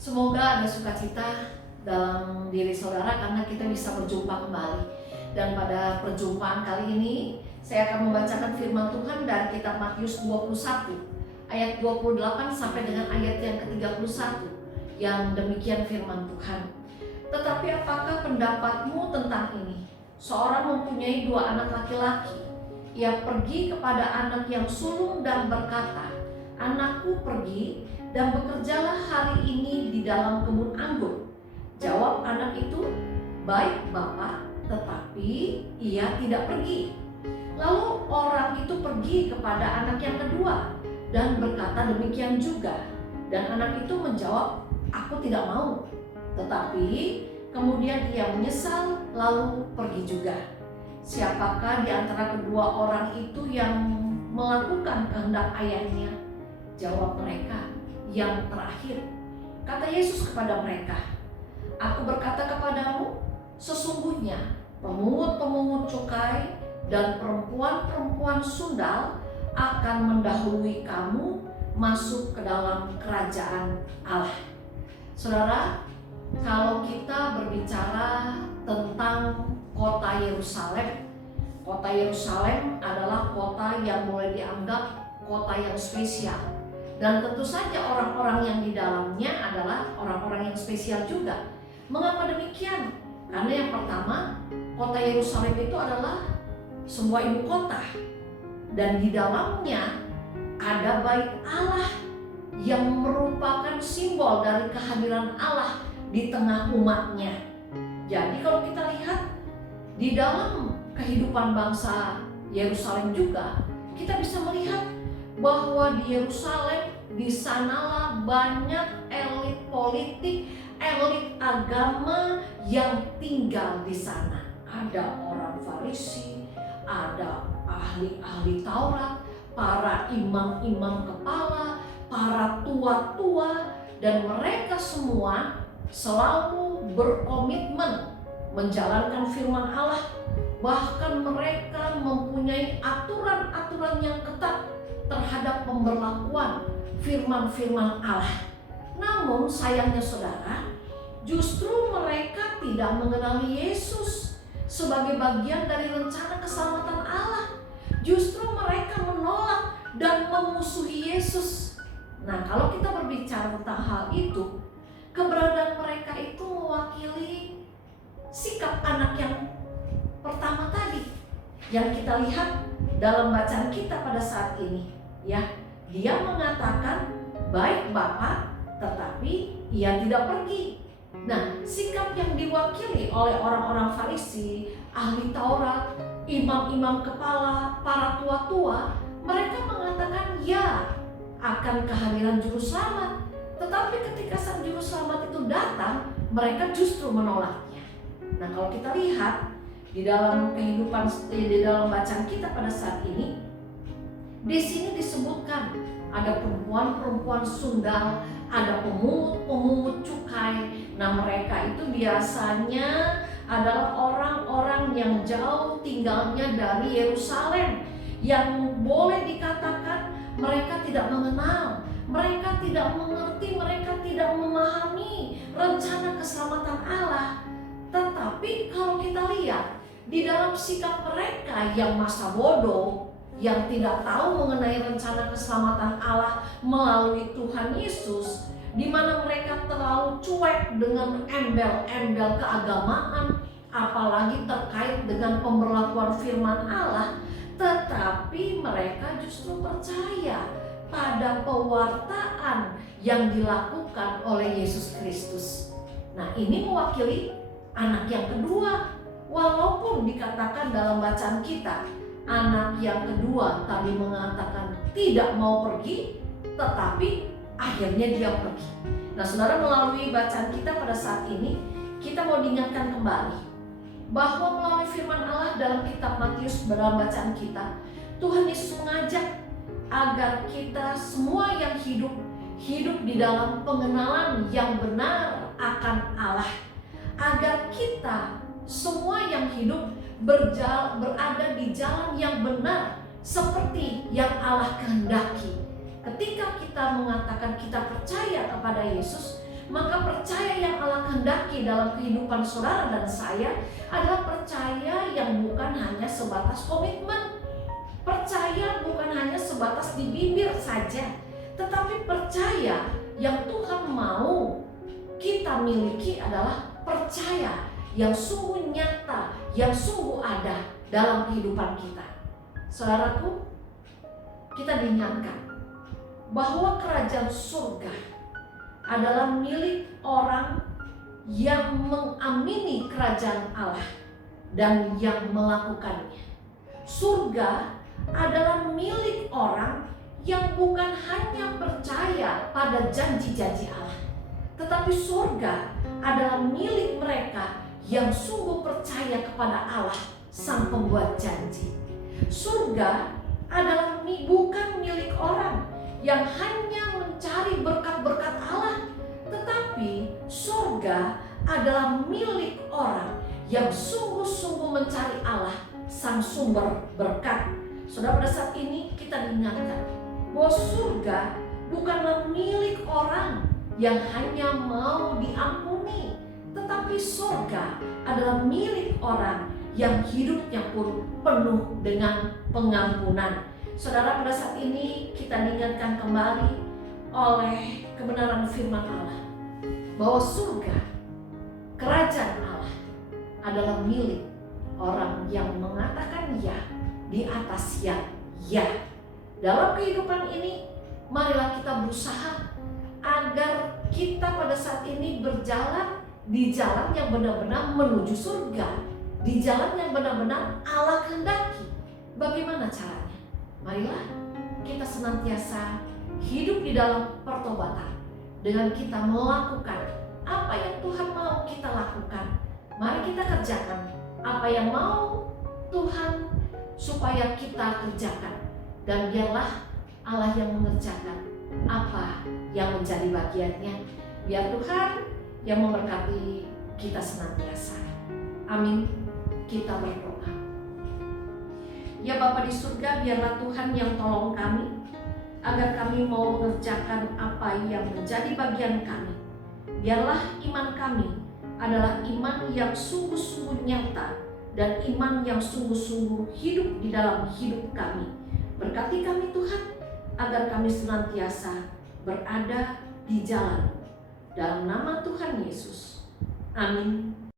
Semoga ada sukacita dalam diri saudara karena kita bisa berjumpa kembali. Dan pada perjumpaan kali ini saya akan membacakan firman Tuhan dari kitab Matius 21 ayat 28 sampai dengan ayat yang ke-31, yang demikian firman Tuhan. Tetapi apakah pendapatmu tentang ini? Seorang mempunyai 2 anak laki-laki. Ia pergi kepada anak yang sulung dan berkata, "Anakku, pergi dan bekerjalah hari ini di dalam kebun anggur." Jawab anak itu, "Baik, Bapak," tetapi ia tidak pergi. Lalu orang itu pergi kepada anak yang kedua dan berkata demikian juga. Dan anak itu menjawab, "Aku tidak mau." Tetapi kemudian ia menyesal lalu pergi juga. Siapakah di antara kedua orang itu yang melakukan kehendak ayahnya? Jawab mereka, "Yang terakhir." Kata Yesus kepada mereka, "Aku berkata kepadamu, sesungguhnya pemungut-pemungut cukai dan perempuan-perempuan sundal akan mendahului kamu masuk ke dalam kerajaan Allah." Saudara, kalau kita berbicara tentang kota Yerusalem adalah kota yang boleh dianggap kota yang spesial. Dan tentu saja orang-orang yang di dalamnya adalah orang-orang yang spesial juga. Mengapa demikian? Karena yang pertama, kota Yerusalem itu adalah sebuah ibu kota. Dan di dalamnya ada bait Allah yang merupakan simbol dari kehadiran Allah di tengah umatnya. Jadi kalau kita lihat di dalam kehidupan bangsa Yerusalem juga, kita bisa melihat bahwa di Yerusalem, di sanalah banyak elit politik, elit agama yang tinggal di sana. Ada orang Farisi, ada ahli-ahli Taurat, para imam-imam kepala, para tua-tua, dan mereka semua selalu berkomitmen menjalankan firman Allah. Bahkan mereka mempunyai aturan-aturan yang ketat terhadap pemberlakuan firman-firman Allah. Namun sayangnya saudara, justru mereka tidak mengenali Yesus sebagai bagian dari rencana keselamatan Allah. Justru mereka menolak dan memusuhi Yesus. Nah, kalau kita berbicara tentang hal itu, keberadaan mereka itu mewakili sikap anak yang pertama tadi yang kita lihat dalam bacaan kita pada saat ini, ya. Dia mengatakan, "Baik, Bapak," tetapi ia tidak pergi. Nah, sikap yang diwakili oleh orang-orang Farisi, ahli Taurat, imam-imam kepala, para tua-tua, mereka mengatakan ya akan kehadiran juru selamat. Tetapi ketika sang juru selamat itu datang, mereka justru menolaknya. Nah, kalau kita lihat di dalam kehidupan, di dalam bacaan kita pada saat ini, di sini disebutkan ada perempuan-perempuan sundal, ada pemungut cukai. Nah, mereka itu biasanya adalah orang-orang yang jauh tinggalnya dari Yerusalem, yang boleh dikatakan mereka tidak mengenal, mereka tidak mengerti, mereka tidak memahami rencana keselamatan Allah. Tetapi kalau kita lihat di dalam sikap mereka yang masa bodoh, yang tidak tahu mengenai rencana keselamatan Allah melalui Tuhan Yesus, di mana mereka terlalu cuek dengan embel-embel keagamaan, apalagi terkait dengan pemberlakuan firman Allah, tetapi mereka justru percaya pada pewartaan yang dilakukan oleh Yesus Kristus. Nah, ini mewakili anak yang kedua. Walaupun dikatakan dalam bacaan kita, anak yang kedua tadi mengatakan tidak mau pergi, tetapi akhirnya dia pergi. Nah, saudara, melalui bacaan kita pada saat ini, kita mau diingatkan kembali bahwa melalui firman Allah dalam kitab Matius, dalam bacaan kita, Tuhan Yesus mengajak agar kita semua yang hidup di dalam pengenalan yang benar akan Allah, agar kita semua yang hidup berada di jalan yang benar seperti yang Allah kehendaki. Ketika kita mengatakan kita percaya kepada Yesus, maka kehendaki dalam kehidupan saudara dan saya adalah percaya yang bukan hanya sebatas komitmen. Percaya bukan hanya sebatas di bibir saja, tetapi percaya yang Tuhan mau kita miliki adalah percaya yang sungguh nyata, yang sungguh ada dalam kehidupan kita. Saudaraku, kita diingatkan bahwa kerajaan surga adalah milik orang yang mengamini kerajaan Allah dan yang melakukannya. Surga adalah milik orang yang bukan hanya percaya pada janji-janji Allah, tetapi surga adalah milik mereka yang sungguh percaya kepada Allah, Sang Pembuat janji. Surga adalah bukan milik orang yang hanya mencari berkat-berkat Allah, tetapi surga adalah milik orang yang sungguh-sungguh mencari Allah, Sang Sumber berkat. Saudara, pada saat ini kita diingatkan bahwa surga bukanlah milik orang yang hanya mau diampuni, tetapi surga adalah milik orang yang hidupnya pun penuh dengan pengampunan. Saudara, pada saat ini kita diingatkan kembali oleh kebenaran firman Allah bahwa surga, kerajaan Allah adalah milik orang yang mengatakan ya di atas yang ya. Dalam kehidupan ini, marilah kita berusaha agar kita pada saat ini berjalan di jalan yang benar-benar menuju surga, di jalan yang benar-benar Allah kehendaki. Bagaimana caranya? Marilah kita senantiasa hidup di dalam pertobatan dengan kita melakukan apa yang Tuhan mau kita lakukan. Mari kita kerjakan apa yang mau Tuhan supaya kita kerjakan, dan biarlah Allah yang mengerjakan apa yang menjadi bagiannya. Biar Tuhan yang memberkati kita senantiasa. Amin. Kita berdoa. Ya Bapa di surga, biarlah Tuhan yang tolong kami agar kami mau mengerjakan apa yang menjadi bagian kami. Biarlah iman kami adalah iman yang sungguh-sungguh nyata dan iman yang sungguh-sungguh hidup di dalam hidup kami. Berkati kami Tuhan agar kami senantiasa berada di jalan. Dalam nama Tuhan Yesus. Amin.